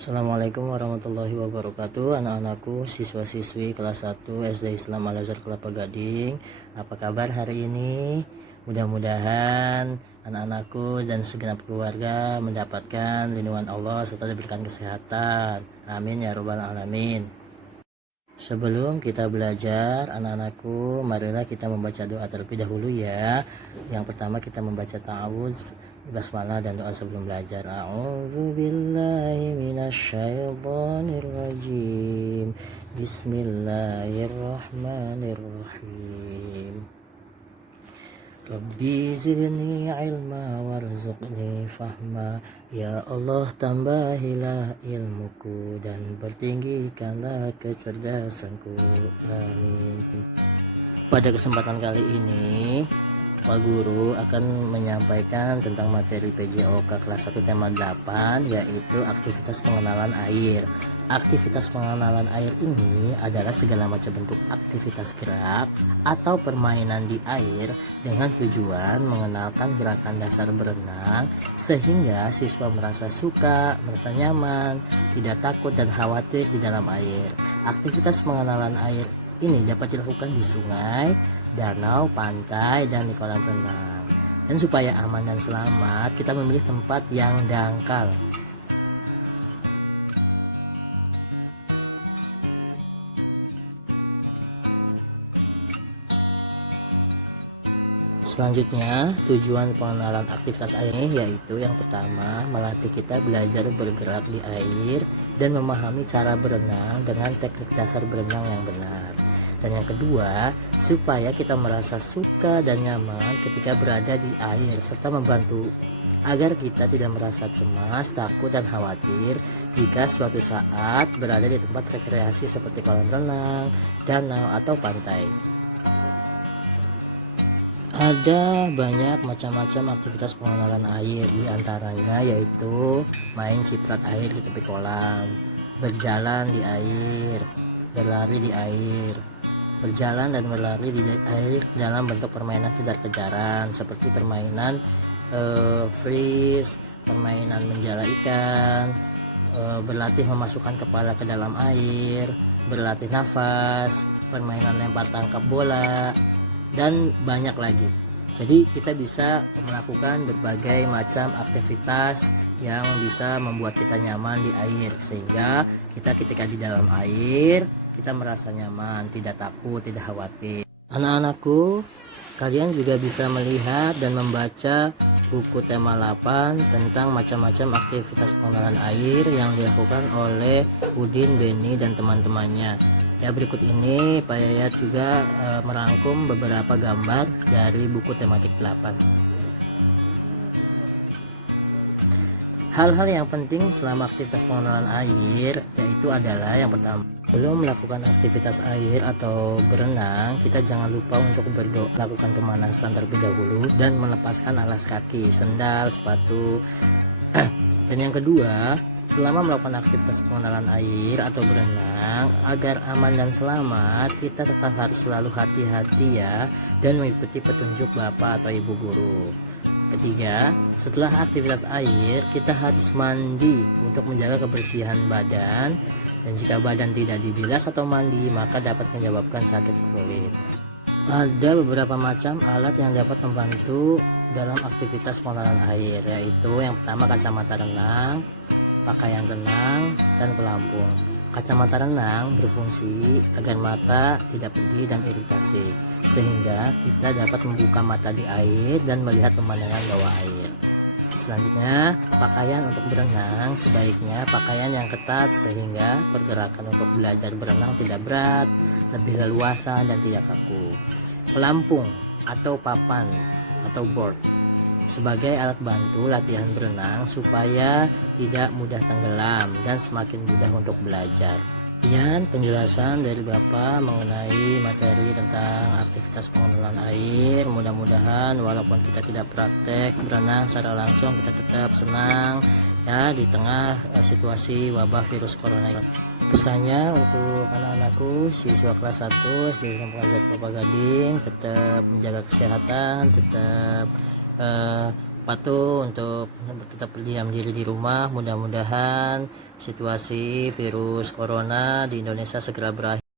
Assalamualaikum warahmatullahi wabarakatuh. Anak-anakku, siswa-siswi kelas 1 SD Islam Al Azhar Kelapa Gading, apa kabar hari ini? Mudah-mudahan anak-anakku dan segenap keluarga mendapatkan lindungan Allah serta diberikan kesehatan. Amin ya robbal alamin. Sebelum kita belajar, anak-anakku, marilah kita membaca doa terlebih dahulu ya. Yang pertama kita membaca ta'awudz, basmalah dan doa sebelum belajar. A'udzu billahi minasyaitonir rajim. Bismillahirrahmanirrahim. Rabbi zidni ilma warzuqni fahma. Ya Allah, tambahilah ilmuku dan bertinggikanlah kecerdasanku. Amin. Pada kesempatan kali ini, Pak Guru akan menyampaikan tentang materi PJOK kelas 1 tema 8, yaitu aktivitas pengenalan air. Aktivitas pengenalan air ini adalah segala macam bentuk aktivitas gerak atau permainan di air dengan tujuan mengenalkan gerakan dasar berenang sehingga siswa merasa suka, merasa nyaman, tidak takut dan khawatir di dalam air. Aktivitas pengenalan air ini dapat dilakukan di sungai, danau, pantai, dan di kolam renang. Dan supaya aman dan selamat, kita memilih tempat yang dangkal. Selanjutnya, tujuan pengenalan aktivitas air ini yaitu yang pertama, melatih kita belajar bergerak di air dan memahami cara berenang dengan teknik dasar berenang yang benar. Dan yang kedua, supaya kita merasa suka dan nyaman ketika berada di air serta membantu agar kita tidak merasa cemas, takut, dan khawatir jika suatu saat berada di tempat rekreasi seperti kolam renang, danau, atau pantai. Ada banyak macam-macam aktivitas pengenalan air, diantaranya yaitu main ciprat air di tepi kolam, berjalan di air, berlari di air, berjalan dan berlari di air dalam bentuk permainan kejar-kejaran seperti permainan freeze, permainan menjala ikan, berlatih memasukkan kepala ke dalam air, berlatih nafas, permainan lempar tangkap bola, dan banyak lagi. Jadi kita bisa melakukan berbagai macam aktivitas yang bisa membuat kita nyaman di air, sehingga kita ketika di dalam air kita merasa nyaman, tidak takut, tidak khawatir. Anak-anakku, kalian juga bisa melihat dan membaca buku tema 8 tentang macam-macam aktivitas pengenalan air yang dilakukan oleh Udin, Beni, dan teman-temannya. Ya, berikut ini Pak Yayat juga merangkum beberapa gambar dari buku tematik 8. Hal-hal yang penting selama aktivitas pengenalan air yaitu adalah yang pertama, sebelum melakukan aktivitas air atau berenang, kita jangan lupa untuk berdoa, lakukan pemanasan terlebih dahulu dan melepaskan alas kaki, sendal, sepatu. Dan yang kedua, selama melakukan aktivitas pengenalan air atau berenang, agar aman dan selamat, kita tetap harus selalu hati-hati ya, dan mengikuti petunjuk Bapak atau Ibu Guru. Ketiga, setelah aktivitas air, kita harus mandi untuk menjaga kebersihan badan, dan jika badan tidak dibilas atau mandi, maka dapat menyebabkan sakit kulit. Ada beberapa macam alat yang dapat membantu dalam aktivitas pengenalan air, yaitu yang pertama kacamata renang, pakaian renang, dan pelampung. Kacamata renang berfungsi agar mata tidak pedih dan iritasi, sehingga kita dapat membuka mata di air dan melihat pemandangan bawah air. Selanjutnya, pakaian untuk berenang sebaiknya pakaian yang ketat sehingga pergerakan untuk belajar berenang tidak berat, lebih leluasa, dan tidak kaku. Pelampung atau papan atau board sebagai alat bantu latihan berenang supaya tidak mudah tenggelam dan semakin mudah untuk belajar. Sekian penjelasan dari Bapak mengenai materi tentang aktivitas pengenalan air. Mudah-mudahan walaupun kita tidak praktek berenang secara langsung, kita tetap senang ya di tengah situasi wabah virus corona ini. Pesannya untuk anak-anakku siswa kelas 1 SD Islam Al Azhar Kelapa Gading, tetap menjaga kesehatan, tetap patuh untuk tetap berdiam diri di rumah. Mudah-mudahan situasi virus corona di Indonesia segera berakhir.